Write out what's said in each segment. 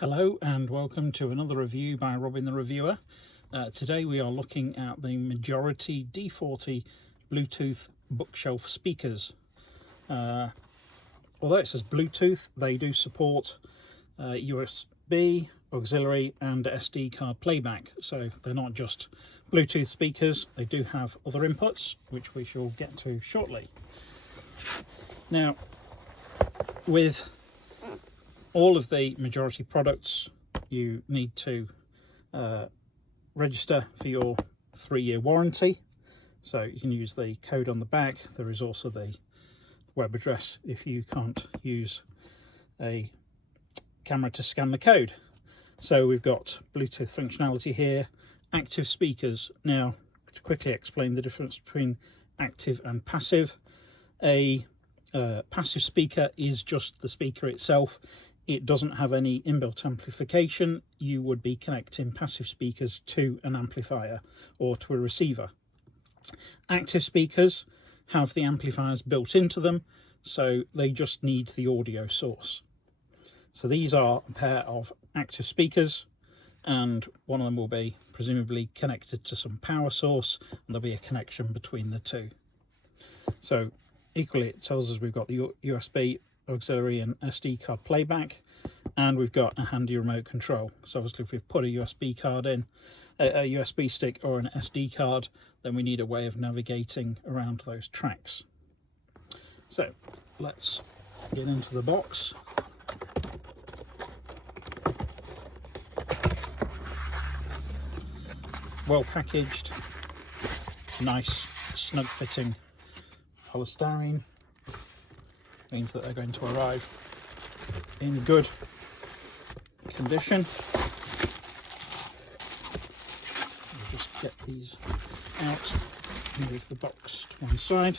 Hello and welcome to another review by Robin the Reviewer. Today we are looking at the Majority D40 Bluetooth bookshelf speakers. Although it says Bluetooth, they do support USB, auxiliary and SD card playback, so they're not just Bluetooth speakers, they do have other inputs which we shall get to shortly. Now, with all of the Majority products, you need to register for your 3-year warranty, so you can use the code on the back. There is also the web address if you can't use a camera to scan the code. So we've got Bluetooth functionality here, active speakers. Now, to quickly explain the difference between active and passive, a passive speaker is just the speaker itself. It doesn't have any inbuilt amplification. You would be connecting passive speakers to an amplifier or to a receiver. Active speakers have the amplifiers built into them, so they just need the audio source. So these are a pair of active speakers, and one of them will be presumably connected to some power source, and there'll be a connection between the two. So equally, it tells us we've got the USB, auxiliary and SD card playback, and we've got a handy remote control. So obviously if we've put a USB card in, a USB stick or an SD card, then we need a way of navigating around those tracks. So let's get into the box. Well packaged, nice snug fitting polystyrene. Means that they're going to arrive in good condition. We'll just get these out, move the box to one side.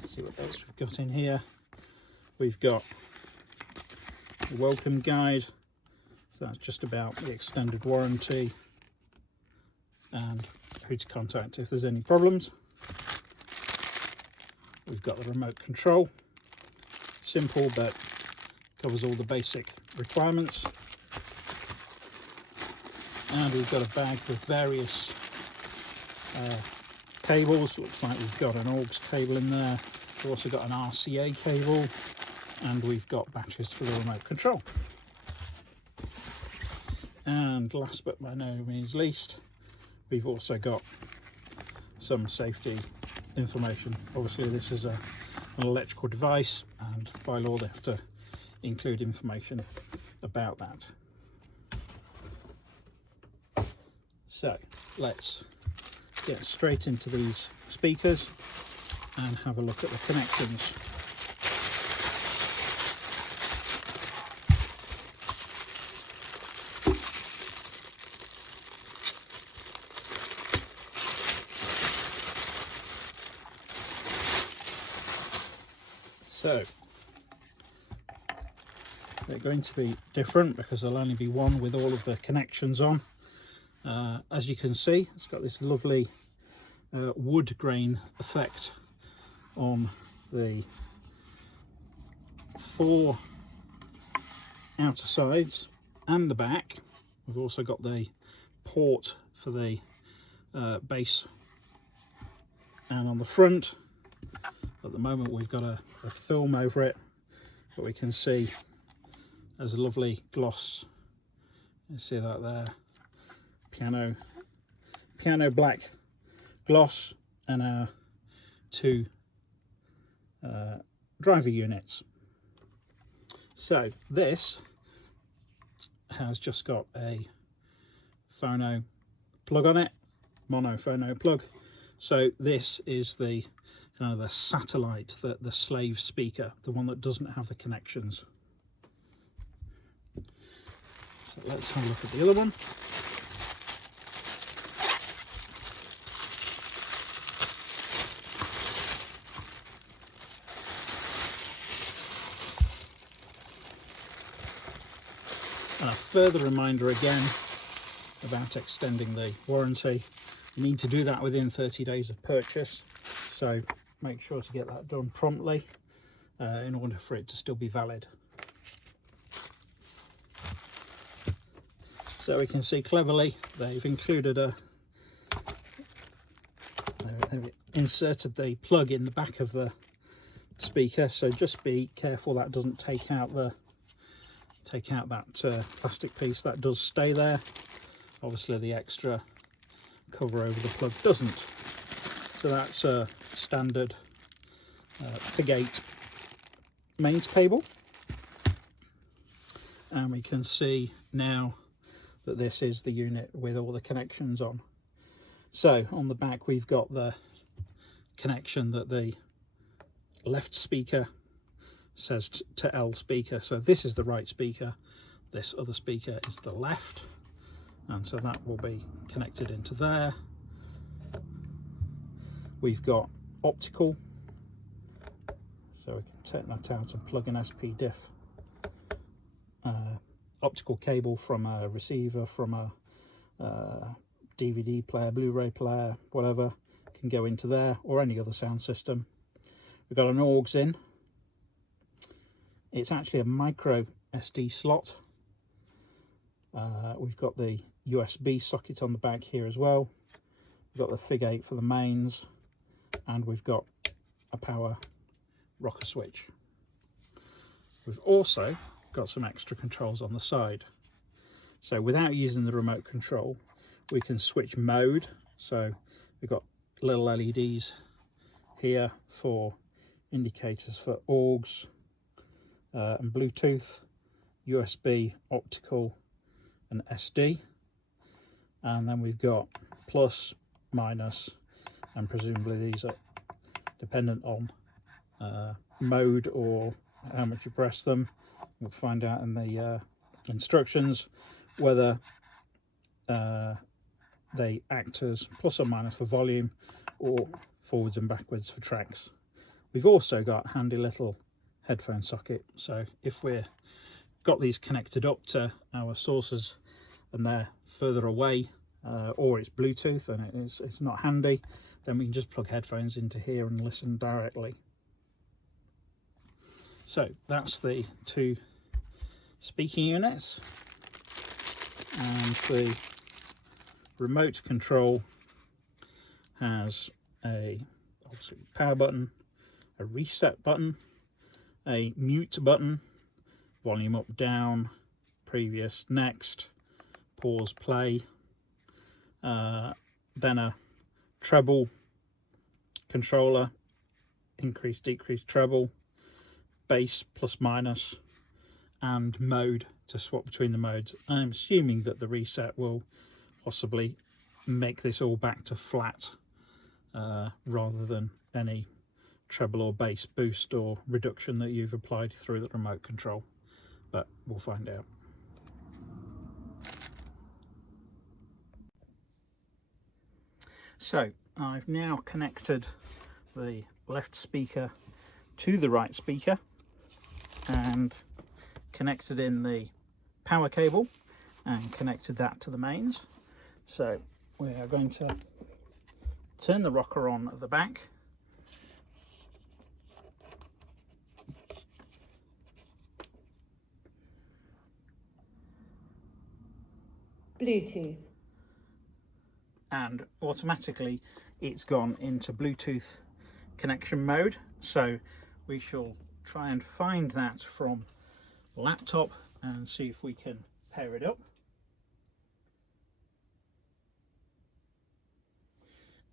Let's see what else we've got in here. We've got a welcome guide, so that's just about the extended warranty and who to contact if there's any problems. We've got the remote control, simple but covers all the basic requirements. And we've got a bag with various cables. Looks like we've got an AUX cable in there. We've also got an RCA cable, and we've got batteries for the remote control. And last but by no means least, we've also got some safety information. Obviously this is an electrical device, and by law they have to include information about that. So let's get straight into these speakers and have a look at the connections. So they're going to be different because there'll only be one with all of the connections on. As you can see, it's got this lovely wood grain effect on the 4 outer sides and the back. We've also got the port for the bass, and on the front at the moment we've got a film over it, but we can see there's a lovely gloss. You see that there, piano black gloss, and our 2 driver units. So this has just got a phono plug on it, mono phono plug. So this is the kind of the satellite, the slave speaker, the one that doesn't have the connections. So let's have a look at the other one. A further reminder again about extending the warranty. You need to do that within 30 days of purchase, so make sure to get that done promptly in order for it to still be valid. So we can see cleverly they've included they've inserted the plug in the back of the speaker, so just be careful that doesn't take out that plastic piece. That does stay there. Obviously the extra cover over the plug doesn't. So that's a standard Fig 8 mains cable, and we can see now that this is the unit with all the connections on. So on the back we've got the connection that the left speaker says to L speaker, so this is the right speaker, this other speaker is the left, and so that will be connected into there. We've got optical, so we can take that out and plug an SPDIF optical cable from a receiver, from a DVD player, Blu-ray player, whatever, can go into there, or any other sound system. We've got an AUX in. It's actually a micro SD slot. We've got the USB socket on the back here as well. We've got the Fig 8 for the mains, and we've got a power rocker switch. We've also got some extra controls on the side. So without using the remote control, we can switch mode. So we've got little LEDs here for indicators for AUX and Bluetooth, USB, optical and SD. And then we've got plus, minus, and presumably these are dependent on mode or how much you press them. We'll find out in the instructions whether they act as plus or minus for volume, or forwards and backwards for tracks. We've also got a handy little headphone socket, so if we've got these connected up to our sources and they're further away, or it's Bluetooth and it's not handy, then we can just plug headphones into here and listen directly. So that's the two speaking units, and the remote control has a obviously power button, a reset button, a mute button, volume up, down, previous, next, pause, play, then a treble controller, increase, decrease, treble, bass, plus, minus, and mode to swap between the modes. I'm assuming that the reset will possibly make this all back to flat rather than any treble or bass boost or reduction that you've applied through the remote control, but we'll find out. So I've now connected the left speaker to the right speaker and connected in the power cable and connected that to the mains. So we are going to turn the rocker on at the back. Bluetooth. And automatically it's gone into Bluetooth connection mode. So we shall try and find that from laptop and see if we can pair it up.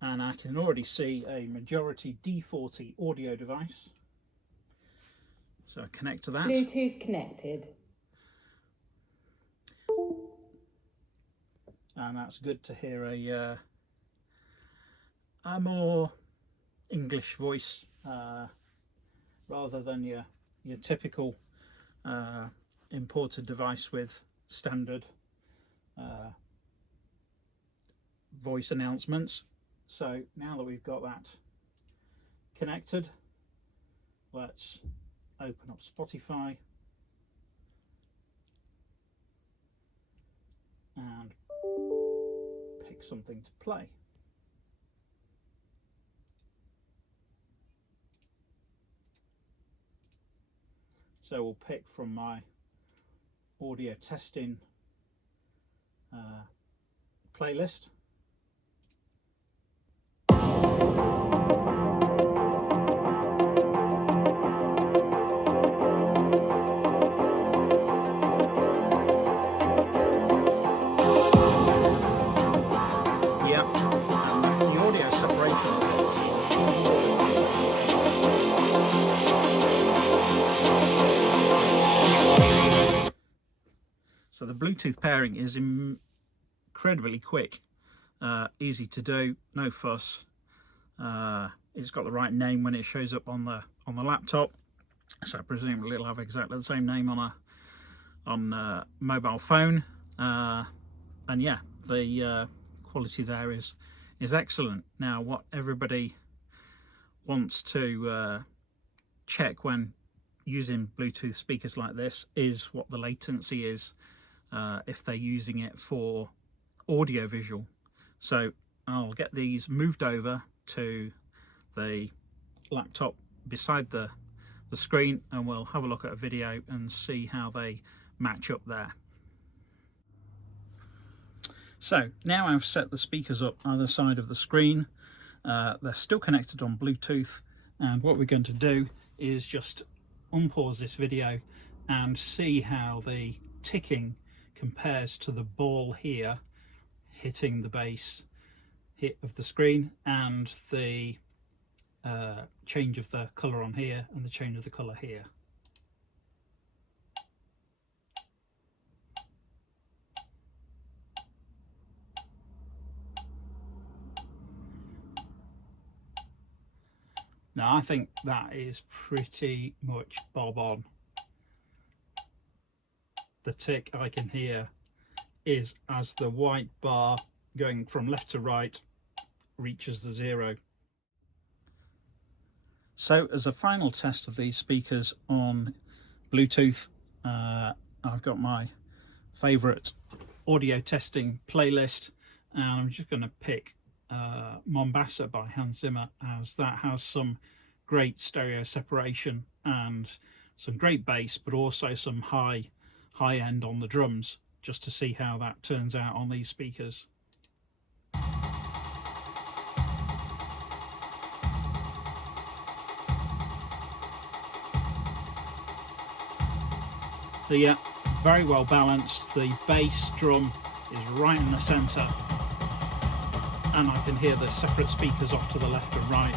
And I can already see a majority D40 audio device. So I connect to that. Bluetooth connected. And that's good to hear a more English voice rather than your typical imported device with standard voice announcements. So now that we've got that connected, let's open up Spotify and pick something to play. So we'll pick from my audio testing playlist. Yeah, the audio separation. So the Bluetooth pairing is incredibly quick, easy to do, no fuss. It's got the right name when it shows up on the laptop, so presumably it'll have exactly the same name on a mobile phone. And yeah, the quality there is excellent. Now, what everybody wants to check when using Bluetooth speakers like this is what the latency is, if they're using it for audio visual. So I'll get these moved over to the laptop beside the screen, and we'll have a look at a video and see how they match up there. So now I've set the speakers up either side of the screen. They're still connected on Bluetooth, and what we're going to do is just unpause this video and see how the ticking compares to the ball here hitting the base hit of the screen, and the change of the colour on here and the change of the colour here. Now I think that is pretty much bob on. The tick I can hear is as the white bar going from left to right reaches the 0. So as a final test of these speakers on Bluetooth, I've got my favourite audio testing playlist, and I'm just going to pick Mombasa by Hans Zimmer, as that has some great stereo separation and some great bass, but also some high end on the drums, just to see how that turns out on these speakers. So yeah, very well balanced. The bass drum is right in the centre, and I can hear the separate speakers off to the left and right.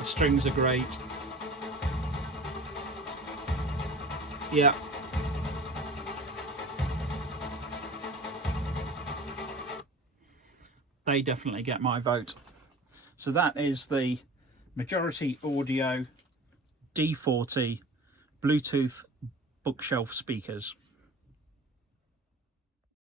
The strings are great. Yeah. They definitely get my vote. So that is the Majority Audio D40 Bluetooth bookshelf speakers.